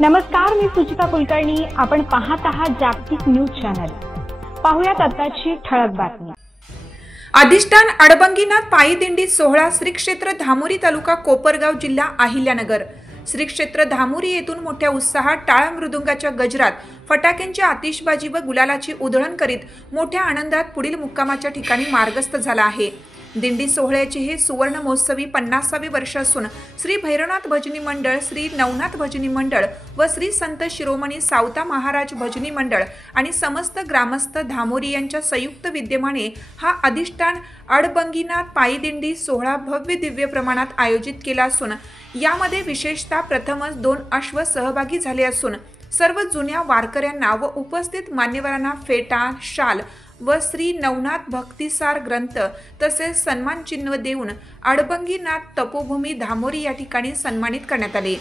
नमस्कार, मी सुचिता कुलकर्णी. आपण पाहत आहात जागतिक न्यूज चॅनल. पाहुयात आताची ठळक बातमी. अधिष्ठान अडबंगीनाथ पायी दिंडी सोहळा श्री क्षेत्र धामोरी तालुका कोपरगाव जिल्हा अहिल्यानगर. श्री क्षेत्र धामोरी येथून मोठ्या उत्साहात टाळ मृदुंगाच्या गजरात फटाक्यांची आतिषबाजी व गुलालाची उधळण करीत मोठ्या आनंदात पुढील मुक्कामाच्या ठिकाणी मार्गस्थ झाला आहे. दिंडी सोहळ्याचे हे सुवर्ण महोत्सवी 50वे वर्ष असून श्री भैरवनाथ भजनी मंडळ, श्री नवनाथ भजनी मंडळ व श्री संत शिरोमणी सावता महाराज भजनी मंडळ आणि समस्त ग्रामस्थ धामोरी यांच्या संयुक्त विद्यमाने हा अधिष्ठान अडबंगीनाथ पायी दिंडी सोहळा भव्य दिव्य प्रमाणात आयोजित केला असून यामध्ये विशेषतः प्रथमच 2 अश्व सहभागी झाले असून सर्व जुन्या वारकऱ्यांना व उपस्थित मान्यवरांना फेटा, शाल व श्री नवनाथ भक्तिसार ग्रंथ तसेच सन्मान चिन्ह देऊन अडबंगीनाथ तपोभूमी धामोरी या ठिकाणी सन्मानित करण्यात आले.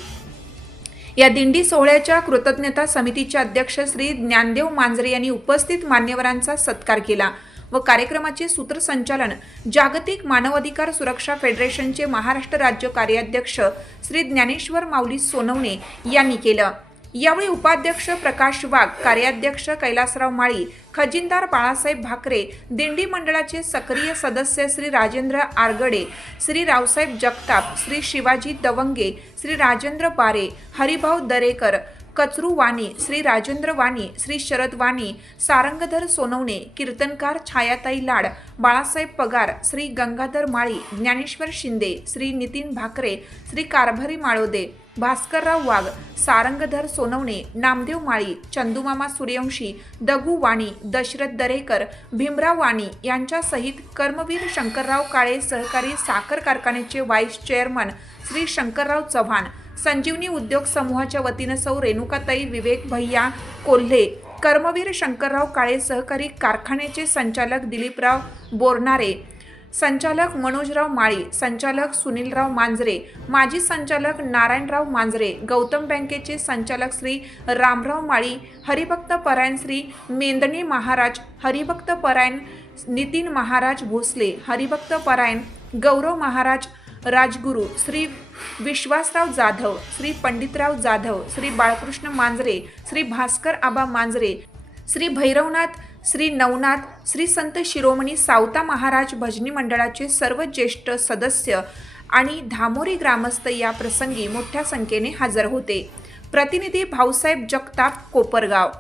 या दिंडी सोहळ्याच्या कृतज्ञता समितीचे अध्यक्ष श्री ज्ञानदेव मांजरे यांनी उपस्थित मान्यवरांचा सत्कार केला व कार्यक्रमाचे सूत्रसंचालन जागतिक मानवाधिकार सुरक्षा फेडरेशनचे महाराष्ट्र राज्य कार्याध्यक्ष श्री ज्ञानेश्वर माऊली सोनवणे यांनी केलं. यावेळी उपाध्यक्ष प्रकाश वाघ, कार्याध्यक्ष कैलासराव माळी, खजिनदार बाळासाहेब भाकरे, दिंडी मंडळाचे सक्रिय सदस्य श्री राजेंद्र आरगडे, श्री रावसाहेब जगताप, श्री शिवाजी दवंगे, श्री राजेंद्र बारे, हरिभाऊ दरेकर, कचरू वाणी, श्री राजेंद्र वाणी, श्री शरद वाणी, सारंगधर सोनवणे, कीर्तनकार छायाताई लाड, बाळासाहेब पगार, श्री गंगाधर माळी, ज्ञानेश्वर शिंदे, श्री नितीन भाकरे, श्री कारभारी माळोदे, भास्करराव वाघ, सारंगधर सोनवणे, नामदेव माळी, चंदूमामा सूर्यवंशी, दगू वाणी, दशरथ दरेकर, भीमराव वाणी यांच्या सहित कर्मवीर शंकरराव काळे सहकारी साखर कारखान्याचे व्हाईस चेअरमन श्री शंकरराव चव्हाण, संजीवनी उद्योग समूहाच्या वतीनं सौ रेणुकाताई विवेक भैया कोल्हे, कर्मवीर शंकरराव काळे सहकारी कारखान्याचे संचालक दिलीपराव बोरनारे, संचालक मनोजराव माळी, संचालक सुनीलराव मांजरे, माजी संचालक नारायणराव मांजरे, गौतम बँकेचे संचालक श्री रामराव माळी, हरिभक्त परायण श्री मेंदणे महाराज, हरिभक्त परायण नितीन महाराज भोसले, हरिभक्त परायण गौरव महाराज राजगुरू, श्री विश्वासराव जाधव, श्री पंडितराव जाधव, श्री बाळकृष्ण मांजरे, श्री भास्कर आबा मांजरे, श्री भैरवनाथ, श्री नवनाथ, श्री संत शिरोमणी सावता महाराज भजनी मंडळाचे सर्व ज्येष्ठ सदस्य आणि धामोरी ग्रामस्थ या प्रसंगी मोठ्या संख्येने हजर होते. प्रतिनिधी भाऊसाहेब जगताप, कोपरगाव.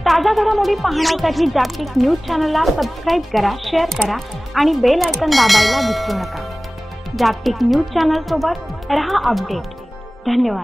ताजा घडामोडी पाहण्यासाठी जागतिक न्यूज चॅनलला सबस्क्राइब करा, शेअर करा आणि बेल आयकॉन दाबायला विसरू नका। जागतिक न्यूज चॅनल सोबत रहा अपडेट। धन्यवाद।